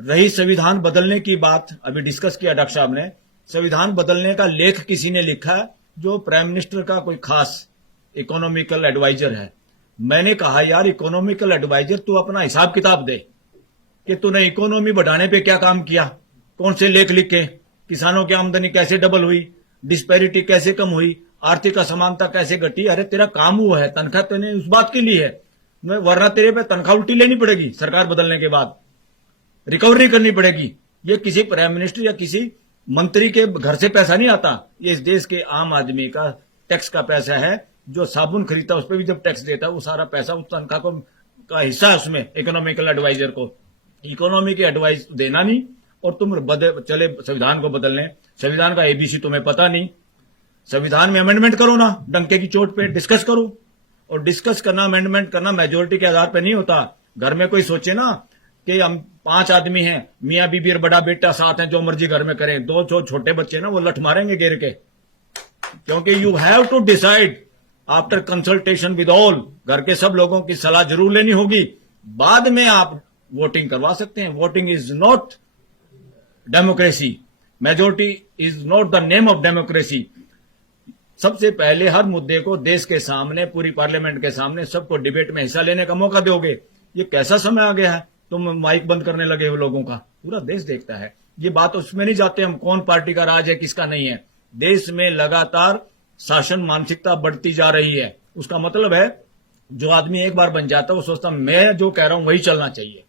रही संविधान बदलने की बात, अभी डिस्कस किया डॉक्टर साहब ने। संविधान बदलने का लेख किसी ने लिखा है जो प्राइम मिनिस्टर का कोई खास इकोनॉमिकल एडवाइजर है। मैंने कहा यार इकोनॉमिकल एडवाइजर तू अपना हिसाब किताब दे कि तूने इकोनॉमी बढ़ाने पे क्या काम किया, कौन से लेख लिखे, किसानों की आमदनी कैसे डबल हुई, डिस्पैरिटी कैसे कम हुई, आर्थिक असमानता कैसे घटी। अरे तेरा काम हुआ है, तनख्वाह तेने उस बात के लिए है, वरना तेरे पे तनख्वाह उल्टी लेनी पड़ेगी सरकार बदलने के बाद, रिकवरी करनी पड़ेगी। ये किसी प्राइम मिनिस्टर या किसी मंत्री के घर से पैसा नहीं आता, ये इस देश के आम आदमी का टैक्स का पैसा है। जो साबुन खरीदता है उस पर भी जब टैक्स देता है, वो सारा पैसा उस तनख्वाह को का हिस्सा है उसमें इकोनॉमिकल एडवाइजर को। इकोनॉमी की एडवाइस देना नहीं और तुम चले संविधान को बदलने। संविधान का एबीसी तुम्हें पता नहीं। संविधान में अमेंडमेंट करो ना, डंके की चोट पे डिस्कस करो। और डिस्कस करना, अमेंडमेंट करना मेजोरिटी के आधार पर नहीं होता। घर में कोई सोचे ना कि हम 5 आदमी हैं, मियां बीबी और बड़ा बेटा साथ हैं, जो मर्जी घर में करें, 2 जो छोटे बच्चे ना वो लठ मारेंगे गिर के। क्योंकि you have to decide after consultation with all. घर के सब लोगों की सलाह जरूर लेनी होगी, बाद में आप वोटिंग करवा सकते हैं। Voting is not democracy, majority is not the name of democracy. सबसे पहले हर मुद्दे को देश के सामने, पूरी पार्लियामेंट के सामने सबको डिबेट में हिस्सा लेने का मौका दोगे। ये कैसा समय आ गया है, तुम माइक बंद करने लगे हो लोगों का। पूरा देश देखता है। ये बात उसमें नहीं जाते हम कौन पार्टी का राज है किसका नहीं है। देश में लगातार शासन मानसिकता बढ़ती जा रही है। उसका मतलब है जो आदमी एक बार बन जाता है वो सोचता मैं जो कह रहा हूं वही चलना चाहिए।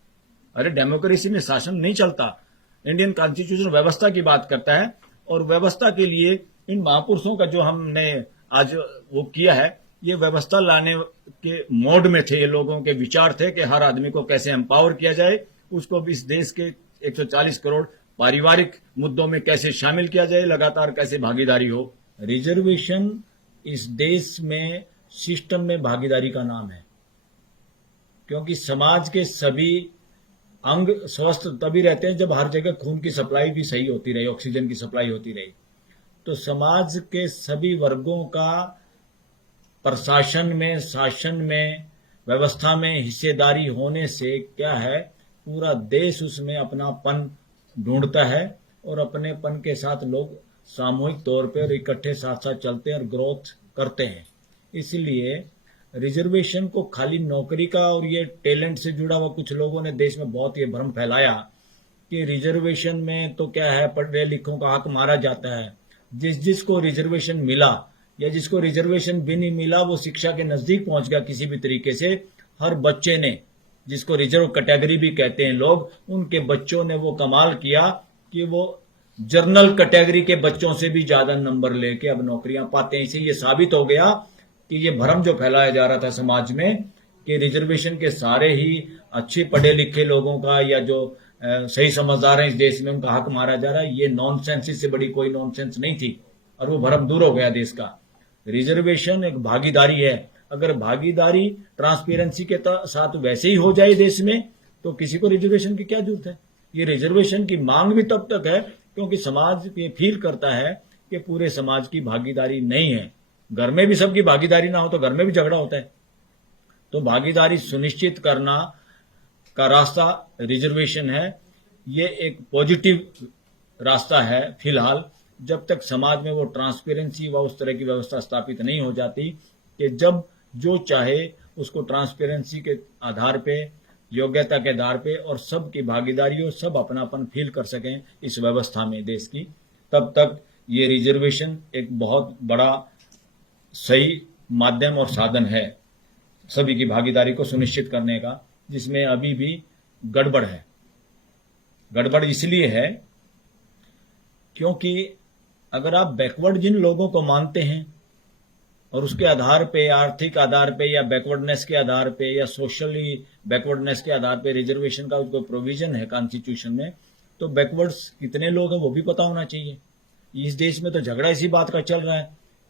अरे डेमोक्रेसी में शासन नहीं चलता। इंडियन कॉन्स्टिट्यूशन व्यवस्था की बात करता है, और व्यवस्था के लिए इन महापुरुषों का जो हमने आज वो किया है, ये व्यवस्था लाने के मोड में थे। ये लोगों के विचार थे कि हर आदमी को कैसे एम्पावर किया जाए, उसको भी इस देश के 140 करोड़ पारिवारिक मुद्दों में कैसे शामिल किया जाए, लगातार कैसे भागीदारी हो। रिजर्वेशन इस देश में सिस्टम में भागीदारी का नाम है, क्योंकि समाज के सभी अंग स्वस्थ तभी रहते हैं जब हर जगह खून की सप्लाई भी सही होती रही, ऑक्सीजन की सप्लाई होती रही। तो समाज के सभी वर्गों का प्रशासन में, शासन में, व्यवस्था में हिस्सेदारी होने से क्या है, पूरा देश उसमें अपनापन ढूंढता है और अपनेपन के साथ लोग सामूहिक तौर पर और इकट्ठे साथ साथ चलते हैं और ग्रोथ करते हैं। इसलिए रिजर्वेशन को खाली नौकरी का और ये टैलेंट से जुड़ा हुआ, कुछ लोगों ने देश में बहुत ये भ्रम फैलाया कि रिजर्वेशन में तो क्या है, पढ़े लिखों का हक मारा जाता है। जिसको रिजर्वेशन मिला या जिसको रिजर्वेशन भी नहीं मिला वो शिक्षा के नजदीक पहुंच गया किसी भी तरीके से। हर बच्चे ने, जिसको रिजर्व कैटेगरी भी कहते हैं लोग, उनके बच्चों ने वो कमाल किया कि वो जनरल कैटेगरी के बच्चों से भी ज्यादा नंबर लेके अब नौकरियां पाते हैं। इसे ये साबित हो गया कि ये भ्रम जो फैलाया जा रहा था समाज में कि रिजर्वेशन के सारे ही अच्छे पढ़े लिखे लोगों का या जो सही समझदार हैं इस देश में उनका हक मारा जा रहा है, ये नॉनसेंस, इससे बड़ी कोई नॉनसेंस नहीं थी और वो भ्रम दूर हो गया देश का। रिजर्वेशन एक भागीदारी है। अगर भागीदारी ट्रांसपेरेंसी के साथ वैसे ही हो जाए देश में तो किसी को रिजर्वेशन की क्या जरूरत है। ये रिजर्वेशन की मांग भी तब तक है क्योंकि समाज ये फील करता है कि पूरे समाज की भागीदारी नहीं है। घर में भी सबकी भागीदारी ना हो तो घर में भी झगड़ा होता है। तो भागीदारी सुनिश्चित करना का रास्ता रिजर्वेशन है। ये एक पॉजिटिव रास्ता है फिलहाल, जब तक समाज में वो ट्रांसपेरेंसी व उस तरह की व्यवस्था स्थापित नहीं हो जाती कि जब जो चाहे उसको ट्रांसपेरेंसी के आधार पे, योग्यता के आधार पे और सबकी भागीदारी हो, सब अपनापन फील कर सकें इस व्यवस्था में देश की, तब तक ये रिजर्वेशन एक बहुत बड़ा सही माध्यम और साधन है सभी की भागीदारी को सुनिश्चित करने का, जिसमें अभी भी गड़बड़ है। गड़बड़ इसलिए है क्योंकि अगर आप बैकवर्ड जिन लोगों को मानते हैं और उसके आधार पे, आर्थिक आधार पे या बैकवर्डनेस के आधार पे या सोशली बैकवर्डनेस के आधार पे रिजर्वेशन का जो प्रोविजन है कॉन्स्टिट्यूशन में, तो बैकवर्ड्स कितने लोग हैं वो भी पता होना चाहिए। इस देश में तो झगड़ा इसी बात का चल रहा है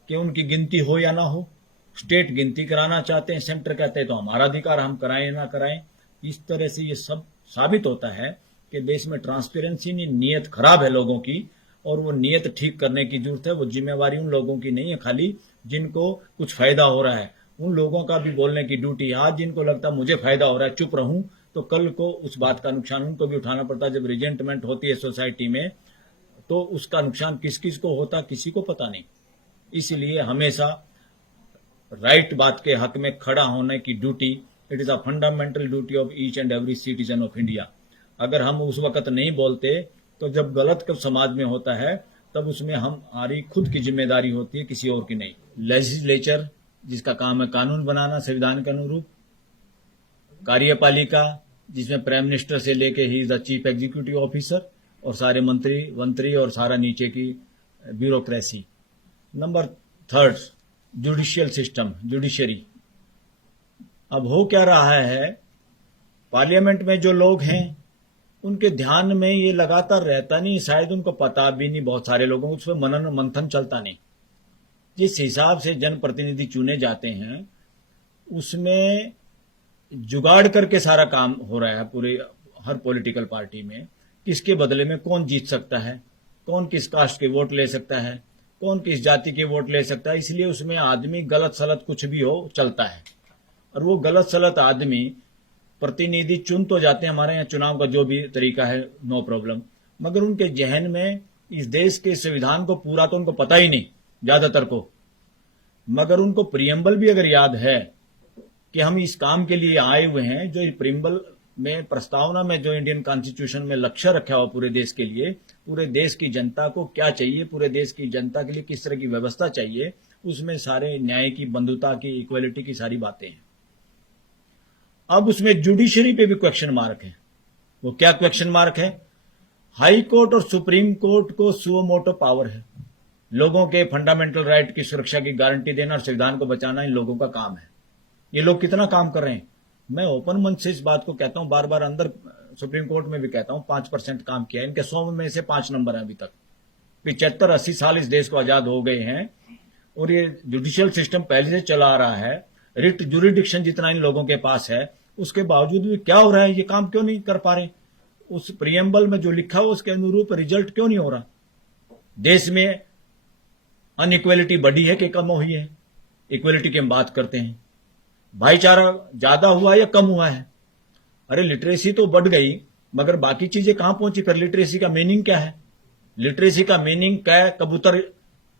कि उनकी गिनती हो या ना हो। स्टेट गिनती कराना चाहते हैं, सेंटर कहते हैं तो हमारा अधिकार, हम कराएं या ना कराएं। इस तरह से ये सब साबित होता है कि देश में ट्रांसपेरेंसी नहीं, नीयत खराब है लोगों की और वो नीयत ठीक करने की जरूरत है। वो जिम्मेवारी उन लोगों की नहीं है खाली जिनको कुछ फायदा हो रहा है, उन लोगों का भी बोलने की ड्यूटी है। आज जिनको लगता है मुझे फायदा हो रहा है चुप रहूं, तो कल को उस बात का नुकसान उनको भी उठाना पड़ता है। जब रिजेंटमेंट होती है सोसाइटी में तो उसका नुकसान किस किस को होता किसी को पता नहीं। इसलिए हमेशा राइट बात के हक में खड़ा होने की duty, it is a fundamental duty of each and every citizen of India. अगर हम उस वक्त नहीं बोलते तो जब गलत कब समाज में होता है तब उसमें हमारी खुद की जिम्मेदारी होती है, किसी और की नहीं। लेजिस्लेचर जिसका काम है कानून बनाना संविधान के अनुरूप, कार्यपालिका जिसमें प्राइम मिनिस्टर से लेके he is the chief executive officer और सारे मंत्री और सारा नीचे की bureaucracy. Number third, judicial system, judiciary. अब हो क्या रहा है, पार्लियामेंट में जो लोग हैं उनके ध्यान में ये लगातार रहता नहीं, शायद उनको पता भी नहीं, बहुत सारे लोगों को उसमें मनन मंथन चलता नहीं। जिस हिसाब से जनप्रतिनिधि चुने जाते हैं उसमें जुगाड़ करके सारा काम हो रहा है पूरे हर पॉलिटिकल पार्टी में। किसके बदले में कौन जीत सकता है, कौन किस कास्ट के वोट ले सकता है, कौन किस जाति के वोट ले सकता है। इसलिए उसमें आदमी गलत सलत कुछ भी हो चलता है, और वो गलत सलत आदमी प्रतिनिधि चुन तो जाते हैं, हमारे यहाँ चुनाव का जो भी तरीका है नो प्रॉब्लम, मगर उनके जहन में इस देश के संविधान को पूरा तो उनको पता ही नहीं ज्यादातर को। मगर उनको प्रियम्बल भी अगर याद है कि हम इस काम के लिए आए हुए हैं, जो प्रियम्बल में प्रस्तावना में जो इंडियन कॉन्स्टिट्यूशन में लक्ष्य रखा हुआ पूरे देश के लिए, पूरे देश की जनता को क्या चाहिए, पूरे देश की जनता के लिए किस तरह की व्यवस्था चाहिए, उसमें सारे न्याय की, बंधुता की, इक्वलिटी की सारी बातें हैं। अब उसमें जुडिशरी पे भी क्वेश्चन मार्क है। वो क्या क्वेश्चन मार्क है? हाई कोर्ट और सुप्रीम कोर्ट को सुओ मोटो पावर है। लोगों के फंडामेंटल राइट की सुरक्षा की गारंटी देना और संविधान को बचाना इन लोगों का काम है। ये लोग कितना काम कर रहे हैं? मैं ओपन मन से इस बात को कहता हूं, बार बार अंदर सुप्रीम कोर्ट में भी कहता हूं, 5% काम किया है। इनके 100 में से 5 नंबर है अभी तक। 75-80 साल इस देश को आजाद हो गए हैं और ये जुडिशियल सिस्टम पहले से चला आ रहा है। रिट जुरिडिक्शन जितना इन लोगों के पास है, उसके बावजूद भी क्या हो रहा है, ये काम क्यों नहीं कर पा रहे? उस प्रियम्बल में जो लिखा हुआ उसके अनुरूप रिजल्ट क्यों नहीं हो रहा? देश में अनइक्वलिटी बढ़ी है कि कम हुई है? इक्वलिटी की हम बात करते हैं, भाईचारा ज्यादा हुआ या कम हुआ है? अरे लिटरेसी तो बढ़ गई, मगर बाकी चीजें कहां पहुंची? कर लिटरेसी का मीनिंग क्या है? लिटरेसी का मीनिंग क्या है? कबूतर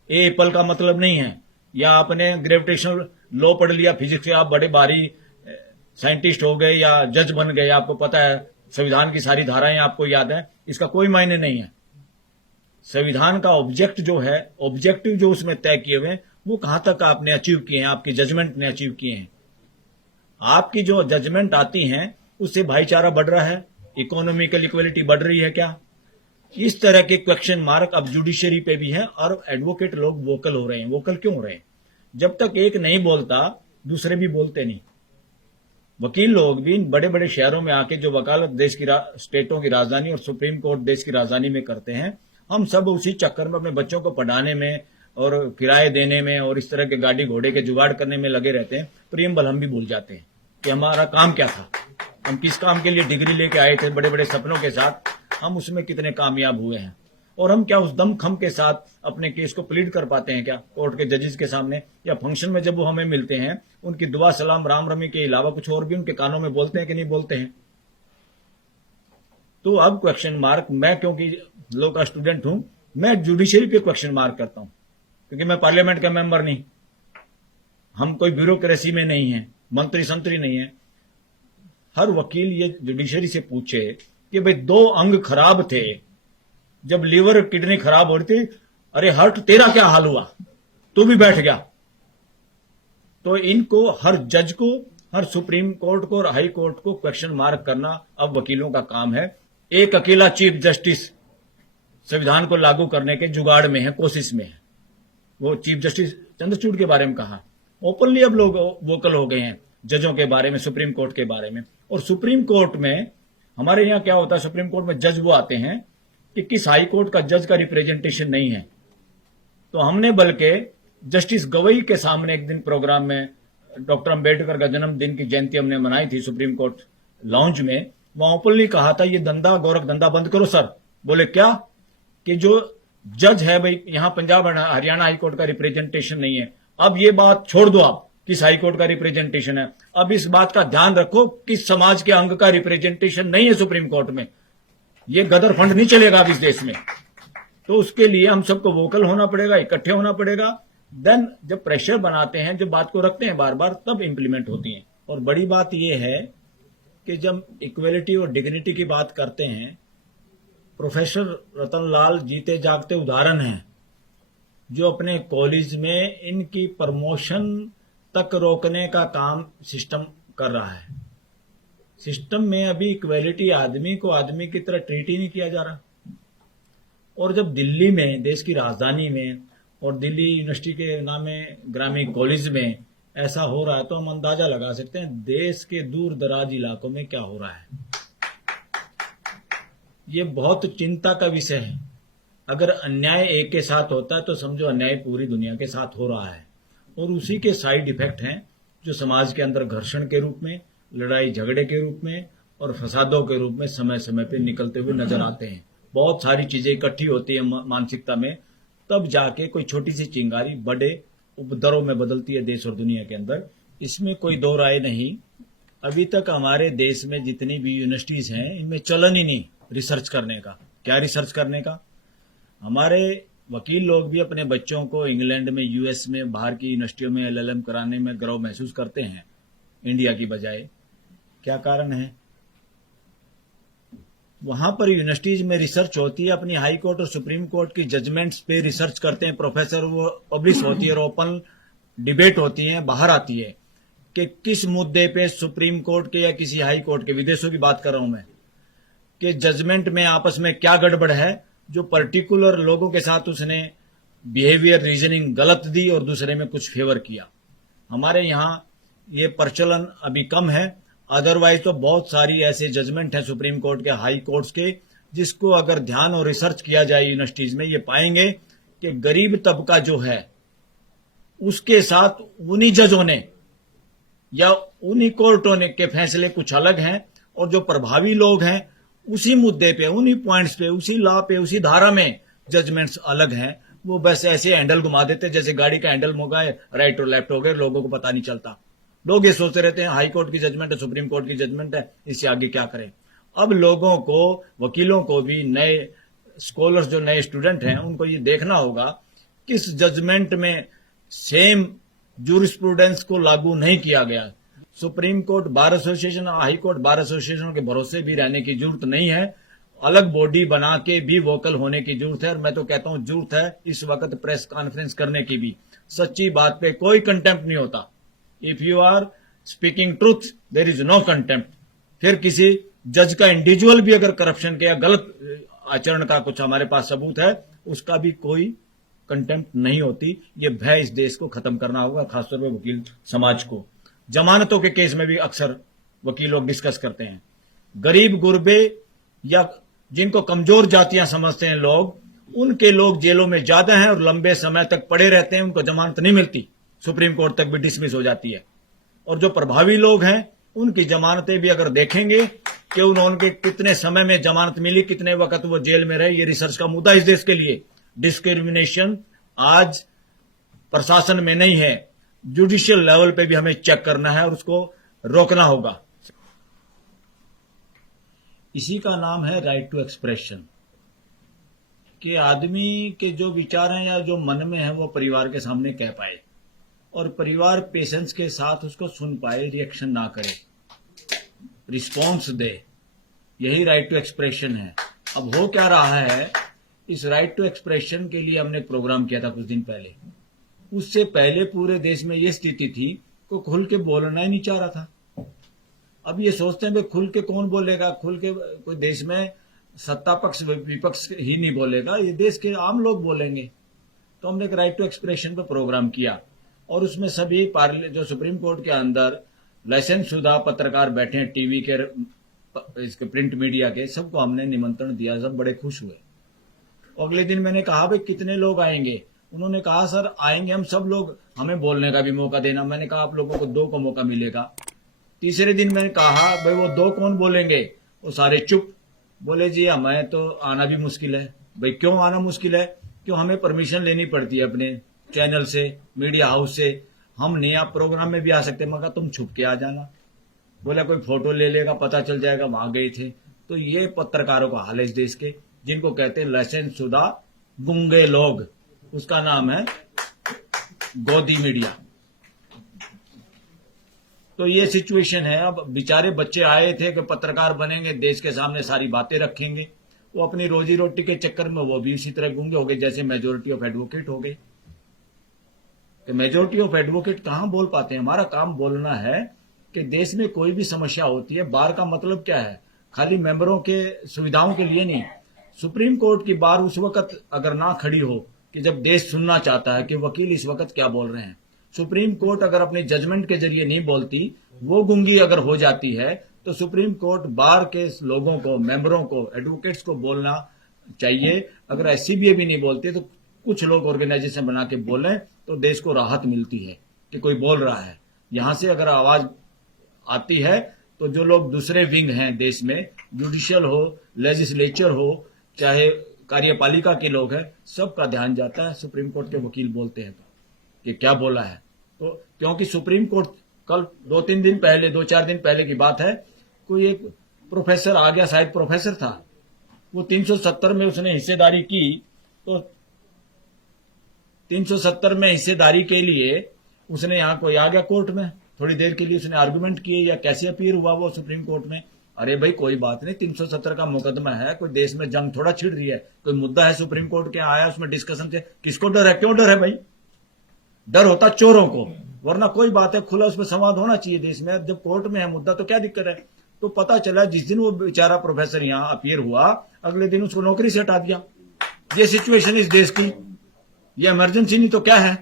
ए एप्पल का मतलब नहीं है, या आपने ग्रेविटेशनल लॉ पढ़ लिया फिजिक्स से, आप बड़े भारी साइंटिस्ट हो गए या जज बन गए, आपको पता है संविधान की सारी धाराएं आपको याद है, इसका कोई मायने नहीं है। संविधान का ऑब्जेक्ट जो है, ऑब्जेक्टिव जो उसमें तय किए हुए हैं, वो कहां तक आपने अचीव किए हैं, आपकी जजमेंट ने अचीव किए हैं। आपकी जो जजमेंट आती हैं उससे भाईचारा बढ़ रहा है, इकोनॉमिकल इक्वलिटी बढ़ रही है क्या? इस तरह के क्वेश्चन मार्क अब जुडिशरी पे भी है, और एडवोकेट लोग वोकल हो रहे हैं। वोकल क्यों हो रहे हैं? जब तक एक नहीं बोलता दूसरे भी बोलते नहीं। वकील लोग भी इन बड़े बड़े शहरों में आके जो वकालत देश की स्टेटों की राजधानी और सुप्रीम कोर्ट देश की राजधानी में करते हैं, हम सब उसी चक्कर में अपने बच्चों को पढ़ाने में और किराए देने में और इस तरह के गाड़ी घोड़े के जुगाड़ करने में लगे रहते हैं। प्रियम्बल हम भी भूल जाते हैं कि हमारा काम क्या था, हम किस काम के लिए डिग्री लेके आए थे बड़े बड़े सपनों के साथ, हम उसमें कितने कामयाब हुए हैं, और हम क्या उस दमखम के साथ अपने केस को प्लीड कर पाते हैं क्या कोर्ट के जजेस के सामने, या फंक्शन में जब वो हमें मिलते हैं उनकी दुआ सलाम राम रमी के अलावा कुछ और भी उनके कानों में बोलते हैं कि नहीं बोलते हैं? तो अब क्वेश्चन मार्क, मैं क्योंकि लॉ का स्टूडेंट हूं, मैं जुडिशरी पे क्वेश्चन मार्क करता हूं, क्योंकि मैं पार्लियामेंट का मेंबर नहीं, हम कोई ब्यूरोक्रेसी में नहीं है, मंत्री संतरी नहीं है। हर वकील ये जुडिशरी से पूछे कि भाई 2 अंग खराब थे, जब लीवर किडनी खराब हो रही थी, अरे हर्ट तेरा क्या हाल हुआ, तू भी बैठ गया। तो इनको, हर जज को, हर सुप्रीम कोर्ट को और हाई कोर्ट को क्वेश्चन मार्क करना अब वकीलों का काम है। एक अकेला चीफ जस्टिस संविधान को लागू करने के जुगाड़ में है, कोशिश में है। वो चीफ जस्टिस चंद्रचूड़ के बारे में कहा, ओपनली अब लोग वोकल हो गए हैं जजों के बारे में, सुप्रीम कोर्ट के बारे में। और सुप्रीम कोर्ट में हमारे यहाँ क्या होता है, सुप्रीम कोर्ट में जज वो आते हैं कि किस हाई कोर्ट का जज का रिप्रेजेंटेशन नहीं है। तो हमने बल्कि जस्टिस गवई के सामने एक दिन प्रोग्राम में, डॉक्टर अंबेडकर का जन्मदिन की जयंती हमने मनाई थी सुप्रीम कोर्ट लॉन्च में, वहां ओपनली कहा था ये धंधा, गोरख धंधा बंद करो सर। बोले क्या कि जो जज है भाई, यहां पंजाब हरियाणा हाई कोर्ट का रिप्रेजेंटेशन नहीं है, अब ये बात छोड़ दो आप किस हाई कोर्ट का रिप्रेजेंटेशन है। अब इस बात का ध्यान रखो किस समाज के अंग का रिप्रेजेंटेशन नहीं है सुप्रीम कोर्ट में। ये गदर फंड नहीं चलेगा अब इस देश में। तो उसके लिए हम सबको वोकल होना पड़ेगा, इकट्ठे होना पड़ेगा। देन जब प्रेशर बनाते हैं, जब बात को रखते हैं बार बार, तब इंप्लीमेंट होती है। और बड़ी बात यह है कि जब इक्वलिटी और डिग्निटी की बात करते हैं, प्रोफेसर रतनलाल जीते जागते उदाहरण हैं, जो अपने कॉलेज में इनकी प्रमोशन तक रोकने का काम सिस्टम कर रहा है। सिस्टम में अभी इक्वलिटी, आदमी को आदमी की तरह ट्रीट ही नहीं किया जा रहा। और जब दिल्ली में, देश की राजधानी में, और दिल्ली यूनिवर्सिटी के नाम में ग्रामीण कॉलेज में ऐसा हो रहा है, तो हम अंदाजा लगा सकते हैं देश के दूर दराज इलाकों में क्या हो रहा है। ये बहुत चिंता का विषय है। अगर अन्याय एक के साथ होता है तो समझो अन्याय पूरी दुनिया के साथ हो रहा है। और उसी के साइड इफेक्ट हैं जो समाज के अंदर घर्षण के रूप में, लड़ाई झगड़े के रूप में और फसादों के रूप में समय समय पे निकलते हुए नजर आते हैं। बहुत सारी चीजें इकट्ठी होती है मानसिकता में, तब जाके कोई छोटी सी चिंगारी बड़े उपद्रव में बदलती है देश और दुनिया के अंदर। इसमें कोई दो राय नहीं। अभी तक हमारे देश में जितनी भी यूनिवर्सिटीज हैं, इनमें चलन ही नहीं रिसर्च करने का। क्या रिसर्च करने का? हमारे वकील लोग भी अपने बच्चों को इंग्लैंड में, यूएस में, बाहर की यूनिवर्सिटियों में एलएलएम कराने में गर्व महसूस करते हैं इंडिया की बजाय। क्या कारण है? वहां पर यूनिवर्सिटीज में रिसर्च होती है, अपनी हाई कोर्ट और सुप्रीम कोर्ट की जजमेंट्स पे रिसर्च करते हैं प्रोफेसर, वो पब्लिश होती है और ओपन डिबेट होती है, बाहर आती है कि किस मुद्दे पे सुप्रीम कोर्ट के या किसी हाई कोर्ट के, विदेशों की बात कर रहा हूं मैं, कि जजमेंट में आपस में क्या गड़बड़ है, जो पर्टिकुलर लोगों के साथ उसने बिहेवियर रीजनिंग गलत दी और दूसरे में कुछ फेवर किया। हमारे यहां ये प्रचलन अभी कम है। अदरवाइज तो बहुत सारी ऐसे जजमेंट हैं सुप्रीम कोर्ट के, हाई कोर्ट्स के, जिसको अगर ध्यान और रिसर्च किया जाए यूनिवर्सिटीज में, ये पाएंगे कि गरीब तबका जो है उसके साथ उन्हीं जजों ने या उन्हीं कोर्टों ने के फैसले कुछ अलग हैं, और जो प्रभावी लोग हैं उसी मुद्दे पे, उन्हीं पॉइंट्स पे, उसी लॉ पे, उसी धारा में जजमेंट्स अलग हैं। वो बस ऐसे हैंडल घुमा देते जैसे गाड़ी का हैंडल मोगा है, राइट और लेफ्ट हो गए, लोगों को पता नहीं चलता। लोग ये सोचते रहते हैं हाई कोर्ट की जजमेंट है, सुप्रीम कोर्ट की जजमेंट है, इससे आगे क्या करें। अब लोगों को, वकीलों को भी, नए स्कॉलर्स जो नए स्टूडेंट हैं, उनको ये देखना होगा किस जजमेंट में सेम जूरिस्प्रूडेंस को लागू नहीं किया गया। Supreme court bar association, high court bar association के भरोसे भी रहने की जरूरत नहीं है। अलग बॉडी बना के भी वोकल होने की जरूरत है। और मैं तो कहता हूं जरूरत है इस वक्त प्रेस कॉन्फ्रेंस करने की भी। सच्ची बात पे कोई कंटेम्प्ट नहीं होता। If you are speaking truth there is no contempt. फिर किसी जज का इंडिविजुअल भी अगर करप्शन के या गलत आचरण का कुछ हमारे पास सबूत है, उसका भी कोई कंटेम्प्ट नहीं होती। ये भय इस देश को खत्म करना होगा, खासतौर पर वकील समाज को। जमानतों के केस में भी अक्सर वकील लोग डिस्कस करते हैं। गरीब गुरबे या जिनको कमजोर जातियां समझते हैं लोग, उनके लोग जेलों में ज्यादा हैं और लंबे समय तक पड़े रहते हैं, उनको जमानत नहीं मिलती, सुप्रीम कोर्ट तक भी डिसमिस हो जाती है। और जो प्रभावी लोग हैं उनकी जमानतें भी अगर देखेंगे कि उन्होंने कितने समय में जमानत मिली, कितने वक्त वो जेल में रहे, ये रिसर्च का मुद्दा इस देश के लिए। डिस्क्रिमिनेशन आज प्रशासन में नहीं है, जुडिशियल लेवल पे भी हमें चेक करना है और उसको रोकना होगा। इसी का नाम है राइट टू एक्सप्रेशन, कि आदमी के जो विचार हैं या जो मन में है वो परिवार के सामने कह पाए और परिवार पेशेंस के साथ उसको सुन पाए, रिएक्शन ना करे, रिस्पॉन्स दे। यही राइट टू एक्सप्रेशन है। अब हो क्या रहा है, इस राइट टू एक्सप्रेशन के लिए हमने एक प्रोग्राम किया था कुछ दिन पहले। उससे पहले पूरे देश में ये स्थिति थी को खुल के बोलना ही नहीं चाह रहा था। अब ये सोचते हैं भाई खुल के कौन बोलेगा, खुल के कोई देश में सत्ता पक्ष विपक्ष ही नहीं बोलेगा, ये देश के आम लोग बोलेंगे। तो हमने एक राइट टू एक्सप्रेशन पे प्रोग्राम किया और उसमें सभी जो सुप्रीम कोर्ट के अंदर लाइसेंस शुदा पत्रकार बैठे हैं, टीवी के, इसके प्रिंट मीडिया के, सबको हमने निमंत्रण दिया। सब बड़े खुश हुए। अगले दिन मैंने कहा भाई कितने लोग आएंगे? उन्होंने कहा सर आएंगे हम सब लोग, हमें बोलने का भी मौका देना। मैंने कहा आप लोगों को 2 को मौका मिलेगा। तीसरे दिन मैंने कहा भाई वो 2 कौन बोलेंगे? वो सारे चुप। बोले जी हमें तो आना भी मुश्किल है। भाई क्यों आना मुश्किल है? क्यों हमें परमिशन लेनी पड़ती है अपने चैनल से, मीडिया हाउस से। हम नहीं आप प्रोग्राम में भी आ सकते, मगर तुम छुप के आ जाना। बोला कोई फोटो ले लेगा, पता चल जाएगा वहां गए थे। तो ये पत्रकारों का हाल है इस देश के, जिनको कहते हैं लाइसेंस शुदा गुंगे लोग। उसका नाम है गोदी मीडिया। तो ये सिचुएशन है। अब बेचारे बच्चे आए थे कि पत्रकार बनेंगे, देश के सामने सारी बातें रखेंगे, वो अपनी रोजी रोटी के चक्कर में वो भी इसी तरह गूंगे हो गए जैसे मेजोरिटी ऑफ एडवोकेट हो गए। कि मेजोरिटी ऑफ एडवोकेट कहां बोल पाते हैं। हमारा काम बोलना है कि देश में कोई भी समस्या होती है, बार का मतलब क्या है, खाली मेंबरों के सुविधाओं के लिए नहीं। सुप्रीम कोर्ट की बार उस वक्त अगर ना खड़ी हो कि जब देश सुनना चाहता है कि वकील इस वक्त क्या बोल रहे हैं। सुप्रीम कोर्ट अगर अपने जजमेंट के जरिए नहीं बोलती, वो गूंगी अगर हो जाती है, तो सुप्रीम कोर्ट बार के लोगों को, मेंबरों को, एडवोकेट्स को बोलना चाहिए। अगर एससीबीए भी नहीं बोलती तो कुछ लोग ऑर्गेनाइजेशन बना के बोलें तो देश को राहत मिलती है कि कोई बोल रहा है। यहां से अगर आवाज आती है तो जो लोग दूसरे विंग हैं देश में, जुडिशियल हो, लेजिस्लेचर हो, चाहे कार्यपालिका के लोग हैं, सबका ध्यान जाता है। सुप्रीम कोर्ट के वकील बोलते हैं तो कि क्या बोला है। तो क्योंकि सुप्रीम कोर्ट कल 2-3 दिन पहले, 2-4 दिन पहले की बात है, कोई एक प्रोफेसर आ गया, शायद प्रोफेसर था, वो 370 में उसने हिस्सेदारी की। तो 370 में हिस्सेदारी के लिए उसने यहां कोई आ गया कोर्ट में, थोड़ी देर के लिए उसने आर्गुमेंट किए या कैसे अपीयर हुआ वो सुप्रीम कोर्ट में। अरे भाई कोई बात नहीं, 370 का मुकदमा है, कोई देश में जंग थोड़ा छिड़ रही है, कोई मुद्दा है सुप्रीम कोर्ट के आया, उसमें डिस्कशन थे। किसको डर है, क्यों डर है भाई? डर होता चोरों को, वरना कोई बात है, खुला उसमें संवाद होना चाहिए देश में। जब कोर्ट में है मुद्दा तो क्या दिक्कत है। तो पता चला जिस दिन वो बेचारा प्रोफेसर यहां अपीयर हुआ, अगले दिन उसको नौकरी से हटा दिया। ये सिचुएशन इस देश की, ये इमरजेंसी नहीं तो क्या है।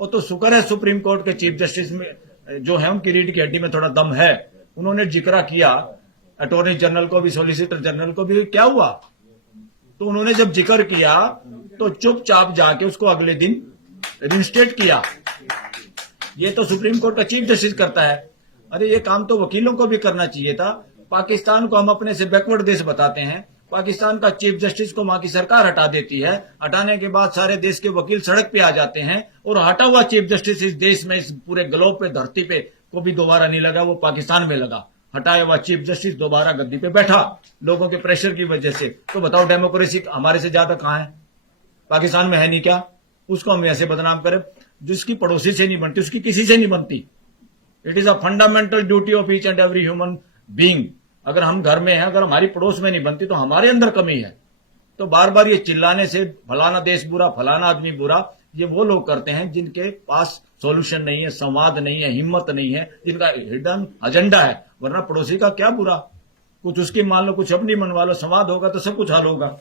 वो तो शुक्र है सुप्रीम कोर्ट के चीफ जस्टिस में जो है उनकी रीढ़ की हड्डी में थोड़ा दम है, उन्होंने जिक्र किया अटॉर्नी जनरल को भी, सॉलिसिटर जनरल को भी। क्या हुआ, तो उन्होंने जब जिक्र किया तो चुपचाप जाके उसको अगले दिन रिस्टेट किया। ये तो सुप्रीम कोर्ट का चीफ जस्टिस करता है। अरे ये काम तो वकीलों को भी करना चाहिए था। पाकिस्तान को हम अपने से बैकवर्ड देश बताते हैं, पाकिस्तान का चीफ जस्टिस को वहां की सरकार हटा देती है, हटाने के बाद सारे देश के वकील सड़क पे आ जाते हैं, और हटा हुआ चीफ जस्टिस इस देश में, इस पूरे ग्लोब पे, धरती पे को भी दोबारा नहीं लगा, वो पाकिस्तान में लगा। हटाया हुआ चीफ जस्टिस दोबारा गद्दी पे बैठा लोगों के प्रेशर की वजह से। तो बताओ डेमोक्रेसी हमारे से ज्यादा कहां है? पाकिस्तान में है नहीं क्या? उसको हम ऐसे बदनाम करें। जिसकी पड़ोसी से नहीं बनती उसकी किसी से नहीं बनती। It is a fundamental duty of each and every human being. अगर हम घर में हैं, अगर हमारी पड़ोस में नहीं बनती तो हमारे अंदर कमी है। तो बार बार ये चिल्लाने से फलाना देश बुरा, फलाना आदमी बुरा, ये वो लोग करते हैं जिनके पास सॉल्यूशन नहीं है, संवाद नहीं है, हिम्मत नहीं है, जिनका हिडन एजेंडा है। वरना पड़ोसी का क्या बुरा, कुछ उसकी मान लो, कुछ अपनी मनवा लो, संवाद होगा तो सब कुछ हल होगा।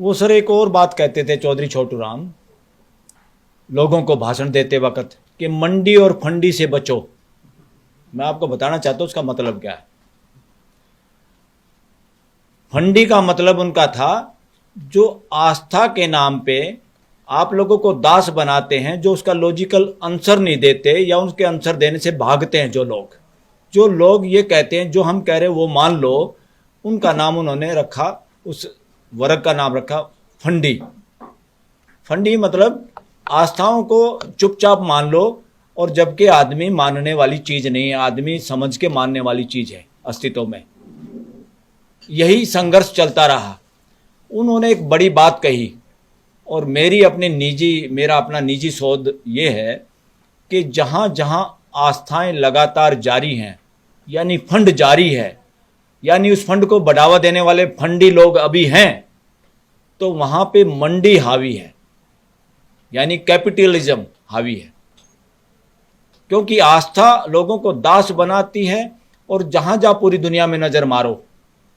वो सर एक और बात कहते थे चौधरी छोटू राम लोगों को भाषण देते वक्त कि मंडी और फंडी से बचो। मैं आपको बताना चाहता हूं उसका मतलब क्या है। फंडी का मतलब उनका था जो आस्था के नाम पे आप लोगों को दास बनाते हैं, जो उसका लॉजिकल आंसर नहीं देते या उसके आंसर देने से भागते हैं। जो लोग ये कहते हैं जो हम कह रहे हैं वो मान लो, उनका नाम उन्होंने रखा, उस वर्ग का नाम रखा फंडी। फंडी मतलब आस्थाओं को चुपचाप मान लो, और जबकि आदमी मानने वाली चीज नहीं है, आदमी समझ के मानने वाली चीज है अस्तित्व में। यही संघर्ष चलता रहा। उन्होंने एक बड़ी बात कही, और मेरा अपना निजी शोध ये है कि जहां जहां आस्थाएं लगातार जारी हैं, यानी फंड जारी है, यानी उस फंड को बढ़ावा देने वाले फंडी लोग अभी हैं, तो वहां पे मंडी हावी है, यानी कैपिटलिज्म हावी है। क्योंकि आस्था लोगों को दास बनाती है, और जहां जहां पूरी दुनिया में नजर मारो,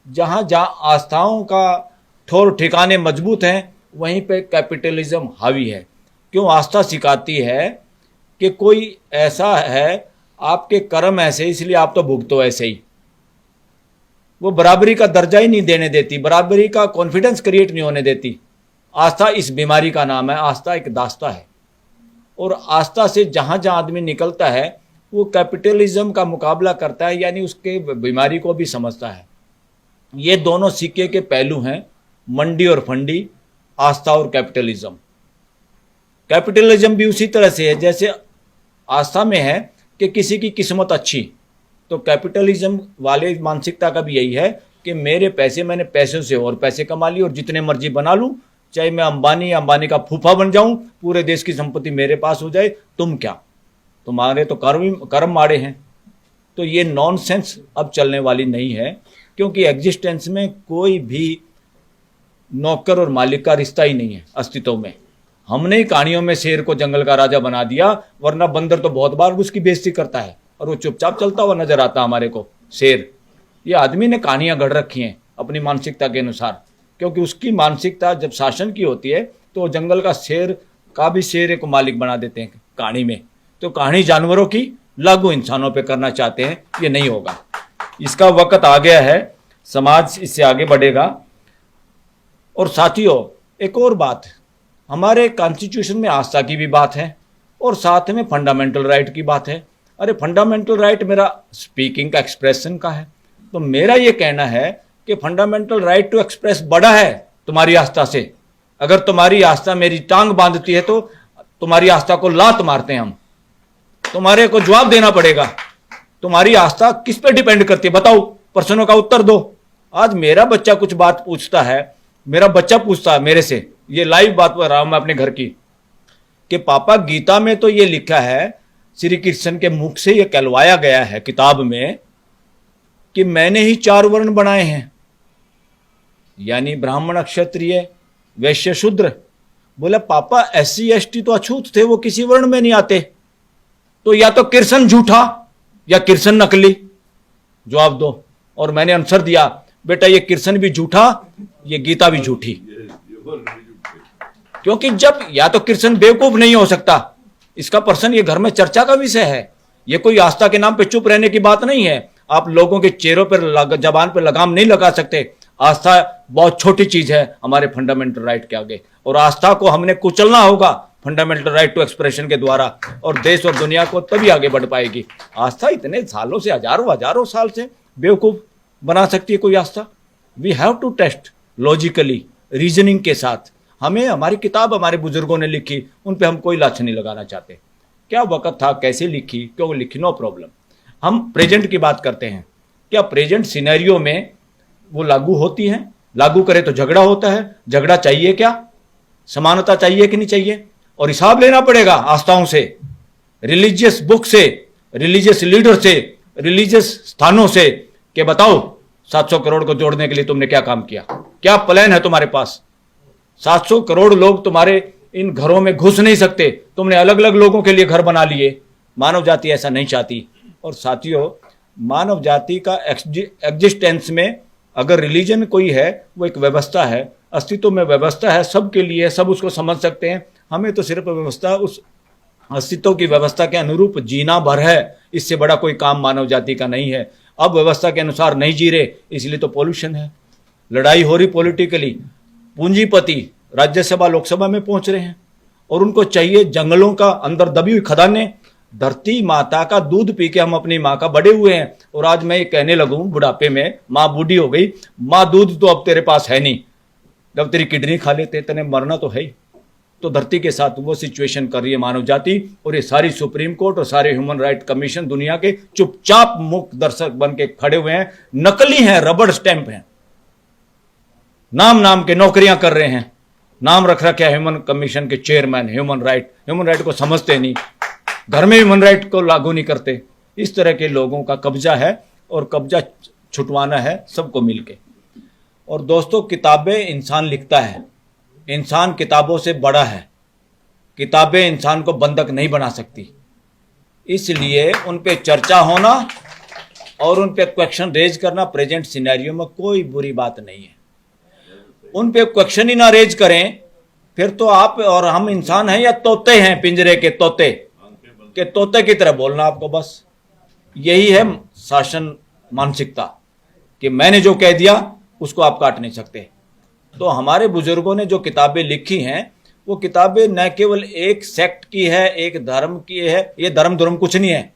जहां जहां आस्थाओं का ठोर ठिकाने मजबूत हैं, वहीं पे कैपिटलिज्म हावी है। क्यों? आस्था सिखाती है कि कोई ऐसा है, आपके कर्म ऐसे, इसलिए आप तो भुगतो ऐसे ही। वो बराबरी का दर्जा ही नहीं देने देती, बराबरी का कॉन्फिडेंस क्रिएट नहीं होने देती। आस्था इस बीमारी का नाम है। आस्था एक दास्ता है, और आस्था से जहां जहां आदमी निकलता है वो कैपिटलिज्म का मुकाबला करता है, यानी उसके बीमारी को भी समझता है। ये दोनों सिक्के के पहलू हैं, मंडी और फंडी, आस्था और कैपिटलिज्म। कैपिटलिज्म भी उसी तरह से है जैसे आस्था में है कि किसी की किस्मत अच्छी। तो कैपिटलिज्म वाले मानसिकता का भी यही है कि मेरे पैसे, मैंने पैसों से और पैसे कमा लिए और जितने मर्जी बना लूं, चाहे मैं अंबानी का फूफा बन जाऊं, पूरे देश की संपत्ति मेरे पास हो जाए, तुम क्या, तुम्हारे तो कर्म माड़े हैं। तो ये नॉनसेंस अब चलने वाली नहीं है, क्योंकि एग्जिस्टेंस में कोई भी नौकर और मालिक का रिश्ता ही नहीं है अस्तित्व में। हमने ही कहानियों में शेर को जंगल का राजा बना दिया, वरना बंदर तो बहुत बार उसकी बेइज्जती करता है और वो चुपचाप चलता हुआ नजर आता हमारे को। शेर, ये आदमी ने कहानियां गढ़ रखी हैं अपनी मानसिकता के अनुसार, क्योंकि उसकी मानसिकता जब शासन की होती है तो जंगल का शेर का भी शेर को मालिक बना देते हैं कहानी में। तो कहानी जानवरों की लागू इंसानों पे करना चाहते हैं, ये नहीं होगा। इसका वक्त आ गया है, समाज इससे आगे बढ़ेगा। और साथियों, एक और बात, हमारे कॉन्स्टिट्यूशन में आस्था की भी बात है और साथ में फंडामेंटल राइट की बात है। अरे फंडामेंटल राइट मेरा स्पीकिंग का, एक्सप्रेशन का है, तो मेरा ये कहना है कि फंडामेंटल राइट टू एक्सप्रेस बड़ा है तुम्हारी आस्था से। अगर तुम्हारी आस्था मेरी टांग बांधती है तो तुम्हारी आस्था को लात मारते हैं हम, तुम्हारे को जवाब देना पड़ेगा। तुम्हारी आस्था किस पे डिपेंड करती है, बताओ, प्रश्नों का उत्तर दो। आज मेरा बच्चा कुछ बात पूछता है, मेरा बच्चा पूछता है मेरे से, ये लाइव बात कर रहा हूं मैं अपने घर की, कि पापा गीता में तो ये लिखा है, श्री कृष्ण के मुख से ये कहलवाया गया है किताब में कि मैंने ही 4 वर्ण बनाए हैं, यानी ब्राह्मण, क्षत्रिय, वैश्य, शूद्र। बोला पापा SC ST तो अछूत थे, वो किसी वर्ण में नहीं आते, तो या तो कृष्ण झूठा या कृष्ण नकली, जवाब दो। और मैंने आंसर दिया, बेटा ये कृष्ण भी झूठा, ये गीता भी झूठी। क्योंकि जब या तो कृष्ण बेवकूफ नहीं हो सकता, इसका प्रश्न ये घर में चर्चा का विषय है, ये कोई आस्था के नाम पे चुप रहने की बात नहीं है। आप लोगों के चेहरों पर, जबान पर लगाम नहीं लगा सकते। आस्था बहुत छोटी चीज है हमारे फंडामेंटल राइट के आगे, और आस्था को हमने कुचलना होगा फंडामेंटल राइट टू एक्सप्रेशन के द्वारा, और देश और दुनिया को तभी आगे बढ़ पाएगी। आस्था इतने सालों से, हजारों साल से बेवकूफ बना सकती है कोई आस्था? We have to test logically, reasoning के साथ। हमें हमारी किताब हमारे बुजुर्गों ने लिखी, उन पे हम कोई लाछ नहीं लगाना चाहते। क्या वक्त था, कैसे लिखी, क्यों लिखी, नो प्रॉब्लम। हम प्रेजेंट की बात करते हैं, क्या प्रेजेंट सिनेरियो में वो लागू होती है? लागू करे तो झगड़ा होता है, झगड़ा चाहिए क्या? समानता चाहिए कि नहीं चाहिए? और हिसाब लेना पड़ेगा आस्थाओं से, रिलीजियस बुक से, रिलीजियस लीडर से, रिलीजियस स्थानों से, कि बताओ 700 करोड़ को जोड़ने के लिए तुमने क्या काम किया, क्या प्लान है तुम्हारे पास? 700 करोड़ लोग तुम्हारे इन घरों में घुस नहीं सकते, तुमने अलग अलग लोगों के लिए घर बना लिए। मानव जाति ऐसा नहीं चाहती। और साथियों, मानव जाति का एग्जिस्टेंस में अगर रिलीजन कोई है, वो एक व्यवस्था है, अस्तित्व में व्यवस्था है, सबके लिए, सब उसको समझ सकते हैं। हमें तो सिर्फ व्यवस्था, उस अस्तित्व की व्यवस्था के अनुरूप जीना भर है, इससे बड़ा कोई काम मानव जाति का नहीं है। अब व्यवस्था के अनुसार नहीं जी रहे, इसलिए तो पॉल्यूशन है, लड़ाई हो रही पॉलिटिकली। पूंजीपति राज्यसभा लोकसभा में पहुंच रहे हैं और उनको चाहिए जंगलों का अंदर दबी हुई खदानें। धरती माता का दूध पी के हम अपनी माँ का बड़े हुए हैं, और आज मैं ये कहने लगूं बुढ़ापे में, माँ बूढ़ी हो गई, माँ दूध तो अब तेरे पास है नहीं, जब तेरी किडनी खा लेते तेने मरना तो है ही। तो धरती के साथ वो सिचुएशन कर रही है मानव जाति, और ये सारी सुप्रीम कोर्ट और सारे ह्यूमन राइट कमीशन दुनिया के चुपचाप मुक्त दर्शक बन के खड़े हुए हैं, नकली हैं, रबड़ स्टैंप हैं, नाम के नौकरियां कर रहे हैं, नाम रख रखा है ह्यूमन कमीशन के चेयरमैन। ह्यूमन राइट को समझते नहीं, घर में ह्यूमन राइट को लागू नहीं करते। इस तरह के लोगों का कब्जा है, और कब्जा छुटवाना है सबको मिलके। और दोस्तों, किताबें इंसान लिखता है, इंसान किताबों से बड़ा है, किताबें इंसान को बंधक नहीं बना सकती। इसलिए उन पे चर्चा होना और उन पे क्वेश्चन रेज करना प्रेजेंट सिनेरियो में कोई बुरी बात नहीं है। उन पे क्वेश्चन ही ना रेज करें, फिर तो आप और हम इंसान हैं या तोते हैं, पिंजरे के तोते, के तोते की तरह बोलना आपको। बस यही है शासन मानसिकता, कि मैंने जो कह दिया उसको आप काट नहीं सकते। तो हमारे बुजुर्गों ने जो किताबें लिखी हैं, वो किताबें न केवल एक सेक्ट की है, एक धर्म की है। ये धर्म कुछ नहीं है,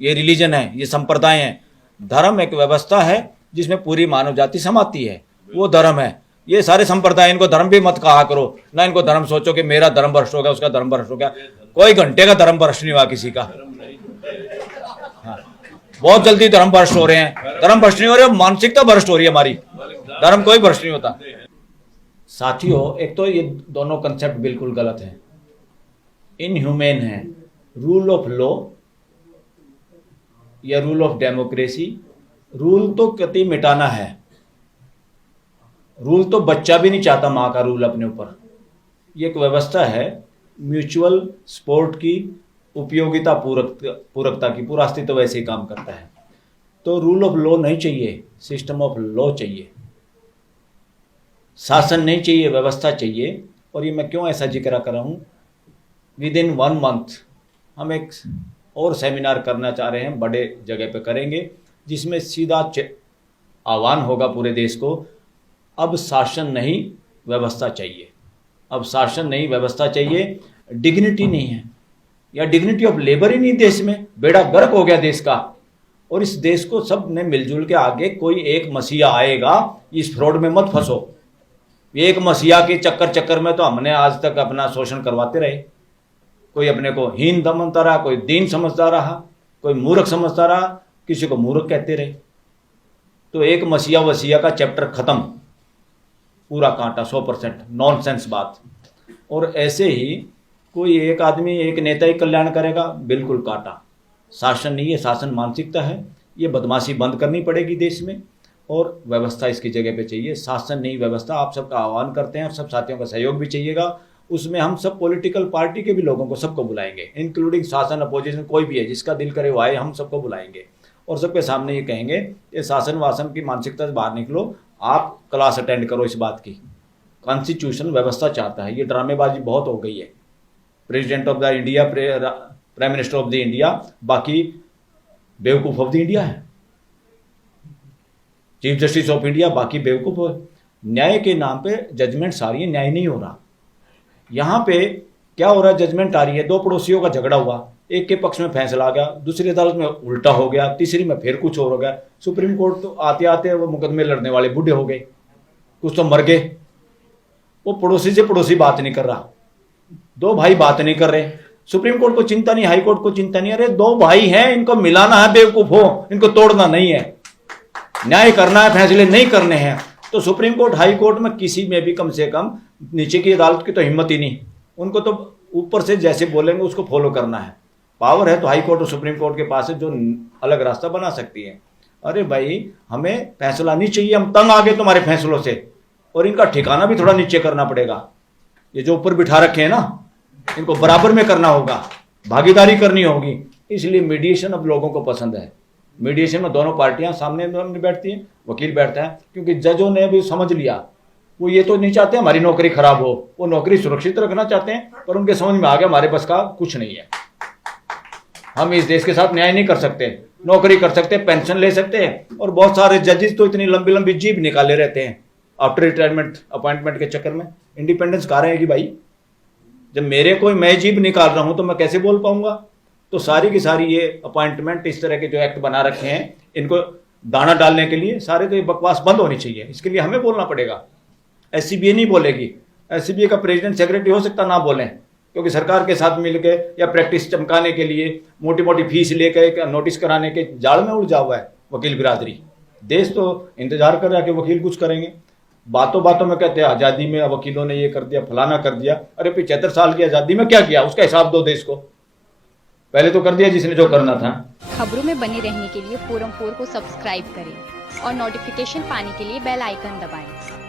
ये रिलीजन है, ये संप्रदाय है। धर्म एक व्यवस्था है जिसमें पूरी मानव जाति समाती है, वो धर्म है। ये सारे संप्रदाय, इनको धर्म भी मत कहा करो ना, इनको धर्म सोचो कि मेरा धर्म भ्रष्ट हो गया, उसका धर्म भ्रष्ट हो गया। कोई घंटे का धर्म भ्रष्ट नहीं हुआ किसी का। हाँ, बहुत जल्दी धर्म भ्रष्ट हो रहे हैं। धर्म भ्रष्ट नहीं हो रहे, मानसिकता भ्रष्ट हो रही है हमारी। धर्म कोई भ्रष्ट नहीं होता। साथियों, एक तो ये दोनों कंसेप्ट बिल्कुल गलत है, इनह्यूमेन है। रूल ऑफ लॉ या रूल ऑफ डेमोक्रेसी, रूल तो कतई मिटाना है। रूल तो बच्चा भी नहीं चाहता मां का रूल अपने ऊपर। ये एक व्यवस्था है म्यूचुअल सपोर्ट की, उपयोगिता पूरकता की, पूरा अस्तित्व वैसे ही काम करता है। तो रूल ऑफ लॉ नहीं चाहिए, सिस्टम ऑफ लॉ चाहिए। शासन नहीं चाहिए, व्यवस्था चाहिए। और ये मैं क्यों ऐसा जिक्र कर रहा हूं, विद इन 1 मंथ हम एक और सेमिनार करना चाह रहे हैं, बड़े जगह पे करेंगे, जिसमें सीधा आह्वान होगा पूरे देश को, अब शासन नहीं व्यवस्था चाहिए। अब शासन नहीं व्यवस्था चाहिए। डिग्निटी नहीं है, या डिग्निटी ऑफ लेबर ही नहीं देश में। बेड़ा गर्क हो गया देश का। और इस देश को सब ने मिलजुल के आगे, कोई एक मसीहा आएगा, इस फ्रॉड में मत फंसो। एक मसीहा के चक्कर में तो हमने आज तक अपना शोषण करवाते रहे। कोई अपने को हीन समझता रहा, कोई दीन समझता रहा, कोई मूर्ख समझता रहा, किसी को मूर्ख कहते रहे। तो एक मसीहा वसीहा का चैप्टर खत्म, पूरा कांटा, 100% नॉनसेंस बात। और ऐसे ही कोई एक आदमी, एक नेता ही कल्याण करेगा, बिल्कुल काटा। शासन नहीं है, शासन मानसिकता है। ये बदमाशी बंद करनी पड़ेगी देश में, और व्यवस्था इसकी जगह पे चाहिए। शासन नहीं व्यवस्था। आप सबका आह्वान करते हैं, और सब साथियों का सहयोग भी चाहिएगा। उसमें हम सब पॉलिटिकल पार्टी के भी लोगों को, सबको बुलाएंगे, इंक्लूडिंग शासन, अपोजिशन, कोई भी है जिसका दिल करे वो आए, हम सबको बुलाएंगे। और सबके सामने ये कहेंगे, ये शासन वासन की मानसिकता से बाहर निकलो, आप क्लास अटेंड करो इस बात की। कॉन्स्टिट्यूशन व्यवस्था चाहता है। ये ड्रामेबाजी बहुत हो गई है। President of the India, prime minister of the India, बाकी बेवकूफ ऑफ द इंडिया है। चीफ जस्टिस ऑफ इंडिया, बाकी बेवकूफ। न्याय के नाम पे जजमेंट सारी है, न्याय नहीं हो रहा। यहां पे क्या हो रहा है, जजमेंट आ रही है, 2 पड़ोसियों का झगड़ा हुआ, एक के पक्ष में फैसला आ गया, दूसरी अदालत में उल्टा हो गया, तीसरी में फिर कुछ और हो गया। सुप्रीम कोर्ट तो आते आते वो मुकदमे लड़ने वाले बूढ़े हो गए, कुछ तो मर गए। वो पड़ोसी से पड़ोसी बात नहीं कर रहा, 2 भाई बात नहीं कर रहे। सुप्रीम कोर्ट को चिंता नहीं, हाई कोर्ट को चिंता नहीं। अरे 2 भाई हैं, इनको मिलाना है, बेवकूफ हो, इनको तोड़ना नहीं है। न्याय करना है, फैसले नहीं करने हैं। तो सुप्रीम कोर्ट, हाई कोर्ट में किसी में भी कम से कम, नीचे की अदालत की तो हिम्मत ही नहीं। उनको तो ऊपर से जैसे बोलेंगे उसको फॉलो करना है। पावर है तो हाई कोर्ट और सुप्रीम कोर्ट के पास है, जो अलग रास्ता बना सकती है। अरे भाई, हमें फैसला नहीं चाहिए, हम तंग आ गए तुम्हारे फैसलों से। और इनका ठिकाना भी थोड़ा नीचे करना पड़ेगा। ये जो ऊपर बिठा रखे हैं ना, इनको बराबर में करना होगा, भागीदारी करनी होगी। इसलिए मीडिएशन अब लोगों को पसंद है। मीडिएशन में दोनों पार्टियां सामने बैठती हैं, वकील बैठता है, क्योंकि जजों ने भी समझ लिया, वो ये तो नहीं चाहते हमारी नौकरी खराब हो, वो नौकरी सुरक्षित रखना चाहते हैं। पर उनके समझ में आ गया हमारे बस का कुछ नहीं है, हम इस देश के साथ न्याय नहीं कर सकते। नौकरी कर सकते, पेंशन ले सकते हैं। और बहुत सारे जजेस तो इतनी लंबी लंबी जीभ निकाले रहते हैं आफ्टर रिटायरमेंट, अपॉइंटमेंट के चक्कर में। इंडिपेंडेंस कहाँ रहेगी भाई? जब मेरे कोई मैं जीभ निकाल रहा हूं तो मैं कैसे बोल पाऊंगा? तो सारी की सारी ये अपॉइंटमेंट, इस तरह के जो एक्ट बना रखे हैं, इनको दाना डालने के लिए सारे तो ये बकवास बंद होनी चाहिए। इसके लिए हमें बोलना पड़ेगा। एससीबीए नहीं बोलेगी। एससीबीए का प्रेसिडेंट सेक्रेटरी हो सकता ना बोलें, क्योंकि सरकार के साथ मिलकर या प्रैक्टिस चमकाने के लिए मोटी मोटी फीस लेकर नोटिस कराने के जाल में उलझा हुआ है वकील बिरादरी। देश तो इंतजार कर रहा है कि वकील कुछ करेंगे। बातों बातों में कहते हैं आज़ादी में वकीलों ने ये कर दिया, फलाना कर दिया। अरे 75 साल की आज़ादी में क्या किया, उसका हिसाब दो देश को। पहले तो कर दिया जिसने जो करना था। खबरों में बने रहने के लिए फोरम 4 को सब्सक्राइब करें और नोटिफिकेशन पाने के लिए बेल आइकन दबाएं।